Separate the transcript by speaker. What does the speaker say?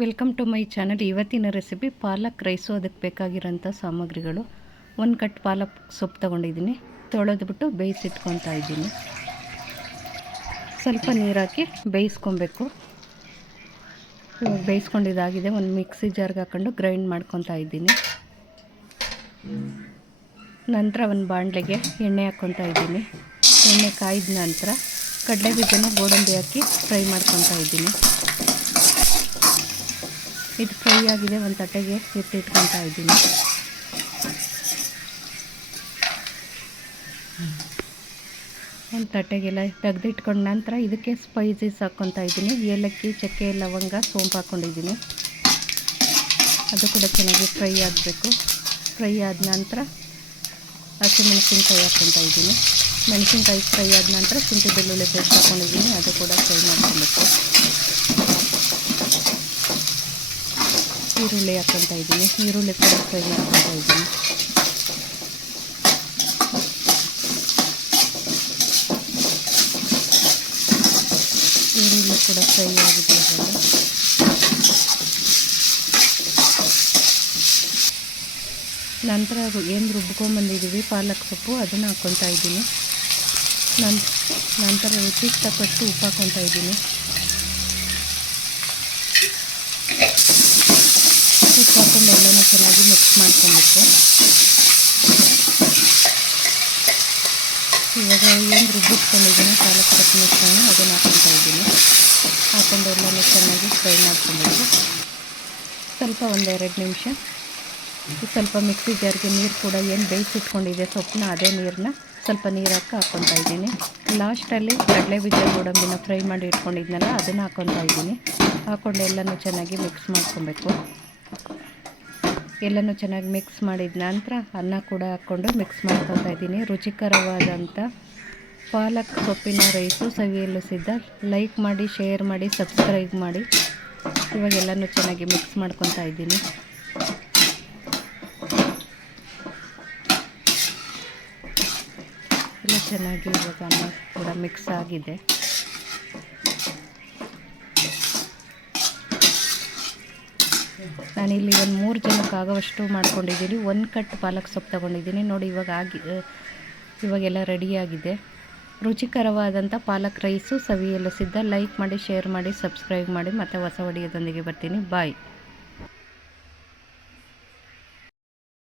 Speaker 1: Welcome to my channel. ಇವತ್ತಿನ recipe palak rice, ಅದಕ್ಕೆ ಬೇಕಾಗಿರೋಂಥ ಸಾಮಗ್ರಿಗಳು. ಒಂದು ಕಟ್ ಪಾಲಕ್ ಸೊಪ್ಪು ತೊಗೊಂಡಿದ್ದೀನಿ. ತೊಳೆದ್ಬಿಟ್ಟು ಬೇಯಿಸಿಟ್ಕೊತಾ ಇದ್ದೀನಿ. ಸ್ವಲ್ಪ ನೀರು ಹಾಕಿ ಬೇಯಿಸ್ಕೊಬೇಕು. ಬೇಯಿಸ್ಕೊಂಡಿದ್ದಾಗಿದೆ ಒಂದು ಮಿಕ್ಸಿ ಜಾರ್ಗೆ ಹಾಕ್ಕೊಂಡು ಗ್ರೈಂಡ್ ಮಾಡ್ಕೊತಾ ಇದ್ದೀನಿ. ನಂತರ ಒಂದು ಬಾಣಲೆಗೆ ಎಣ್ಣೆ ಹಾಕ್ಕೊತಾ ಇದ್ದೀನಿ. ಎಣ್ಣೆ ಕಾಯ್ದ ನಂತರ ಕಡಲೆ ಬೀಜನ ಗೋಡಂಬಿ ಹಾಕಿ ಫ್ರೈ ಮಾಡ್ಕೊತಾ ಇದ್ದೀನಿ. ಇದು ಫ್ರೈ ಆಗಿದೆ, ಒಂದು ತಟ್ಟೆಗೆ ಎತ್ತಿಟ್ಕೊತಾ ಇದ್ದೀನಿ. ಒಂದು ತಟ್ಟೆಗೆಲ್ಲ ತೆಗೆದಿಟ್ಕೊಂಡ ನಂತರ ಇದಕ್ಕೆ ಸ್ಪೈಸಸ್ ಹಾಕ್ಕೊತಾ ಇದ್ದೀನಿ. ಏಲಕ್ಕಿ, ಚಕ್ಕೆ, ಲವಂಗ, ಸೋಂಪು ಹಾಕ್ಕೊಂಡಿದ್ದೀನಿ ಅದು ಕೂಡ ಚೆನ್ನಾಗಿ ಫ್ರೈ ಆಗಬೇಕು. ಫ್ರೈ ಆದ ನಂತರ ಹಸಿಮೆಣಸಿನ್ಕಾಯಿ ಹಾಕ್ಕೊತಾ ಇದ್ದೀನಿ. ಮೆಣಸಿನ್ಕಾಯಿ ಫ್ರೈ ಆದ ನಂತರ ಶುಂಠಿ ಬೆಳ್ಳುಳ್ಳಿ ಪೇಸ್ಟ್ ಹಾಕ್ಕೊಂಡಿದ್ದೀನಿ ಅದು ಕೂಡ ಫ್ರೈ ಮಾಡ್ಕೊಬೇಕು. ಈರುಳ್ಳಿ ಹಾಕ್ಕೊತಾ ಇದ್ದೀನಿ. ಈರುಳ್ಳಿ ಕೂಡ ಫ್ರೈ ಮಾಡ್ಕೊತಾ ಇದ್ದೀನಿ. ಈರುಳ್ಳಿ ಕೂಡ ಫ್ರೈ ಆಗಿದೆ ನಂತರ ಏನು ರುಬ್ಕೊಂಬಂದಿದ್ದೀವಿ ಪಾಲಕ್ ಸೊಪ್ಪು, ಅದನ್ನು ಹಾಕ್ಕೊತಾ ಇದ್ದೀನಿ. ನಂತರ ರುಚಿಗೆ ತಕ್ಕಷ್ಟು ಉಪ್ಪು ಹಾಕ್ಕೊತಾ ಇದ್ದೀನಿ. ಉಪ್ಪು ಹಾಕೊಂಡು ಎಲ್ಲನೂ ಚೆನ್ನಾಗಿ ಮಿಕ್ಸ್ ಮಾಡ್ಕೊಬೇಕು ಇವಾಗ ಏನು ರುಬ್ಬಿಟ್ಕೊಂಡಿದ್ದೀನಿ ಪಾಲಕ್ ಸೊಪ್ಪು ಮಿಶ್ರಣ ಅದನ್ನು ಹಾಕ್ಕೊತಾ ಇದ್ದೀನಿ ಹಾಕೊಂಡು ಎಲ್ಲನೂ ಚೆನ್ನಾಗಿ ಫ್ರೈ ಮಾಡ್ಕೊಬೇಕು ಸ್ವಲ್ಪ ಒಂದೆರಡು ನಿಮಿಷ ಸ್ವಲ್ಪ ಮಿಕ್ಸಿ ಜಾರ್ಗೆ ನೀರು ಕೂಡ ಏನು ಬೇಯಿಸಿಟ್ಕೊಂಡಿದೆ ಸೊಪ್ಪನ್ನ ಅದೇ ನೀರನ್ನ ಸ್ವಲ್ಪ ನೀರು ಹಾಕಿ ಹಾಕ್ಕೊತಾ ಇದ್ದೀನಿ ಲಾಸ್ಟಲ್ಲಿ ಕಡಲೆ ಬೀಜ ಗೋಡಂಬಿನ ಫ್ರೈ ಮಾಡಿ ಇಟ್ಕೊಂಡಿದ್ನಲ್ಲ ಅದನ್ನು ಹಾಕ್ಕೊತಾ ಇದ್ದೀನಿ ಹಾಕ್ಕೊಂಡು ಎಲ್ಲನೂ ಚೆನ್ನಾಗಿ ಮಿಕ್ಸ್ ಮಾಡ್ಕೊಬೇಕು. ಎಲ್ಲನೂ ಚೆನ್ನಾಗಿ ಮಿಕ್ಸ್ ಮಾಡಿದ ನಂತರ ಅನ್ನ ಕೂಡ ಹಾಕ್ಕೊಂಡು ಮಿಕ್ಸ್ ಮಾಡ್ಕೊತಾ ಇದ್ದೀನಿ. ರುಚಿಕರವಾದಂಥ ಪಾಲಕ್ ಸೊಪ್ಪಿನ ರೈಸು ಸವಿಯಲು ಸಿದ್ಧ. ಲೈಕ್ ಮಾಡಿ ಶೇರ್ ಮಾಡಿ ಸಬ್ಸ್ಕ್ರೈಬ್ ಮಾಡಿ. ಇವಾಗ ಎಲ್ಲನೂ ಚೆನ್ನಾಗಿ ಮಿಕ್ಸ್ ಮಾಡ್ಕೊತಾ ಇದ್ದೀನಿ. ಎಲ್ಲ ಚೆನ್ನಾಗಿ ಇವಾಗ ಅನ್ನ ಕೂಡ ಮಿಕ್ಸ್ ಆಗಿದೆ. ನಾನಿಲ್ಲಿ ಒಂದು ಮೂರು ಜನಕ್ಕೆ ಆಗೋವಷ್ಟು ಮಾಡ್ಕೊಂಡಿದ್ದೀನಿ. ಒಂದು ಕಟ್ ಪಾಲಕ್ ಸೊಪ್ಪು ತೊಗೊಂಡಿದ್ದೀನಿ. ನೋಡಿ, ಇವಾಗ ಆಗಿ ಇವಾಗೆಲ್ಲ ರೆಡಿಯಾಗಿದೆ ರುಚಿಕರವಾದಂಥ ಪಾಲಕ್ ರೈಸು, ಸವಿಯಲು ಸಿದ್ಧ. ಲೈಕ್ ಮಾಡಿ ಶೇರ್ ಮಾಡಿ ಸಬ್ಸ್ಕ್ರೈಬ್ ಮಾಡಿ. ಮತ್ತು ಹೊಸ ಒಡಿಯೋದೊಂದಿಗೆ ಬರ್ತೀನಿ. ಬಾಯ್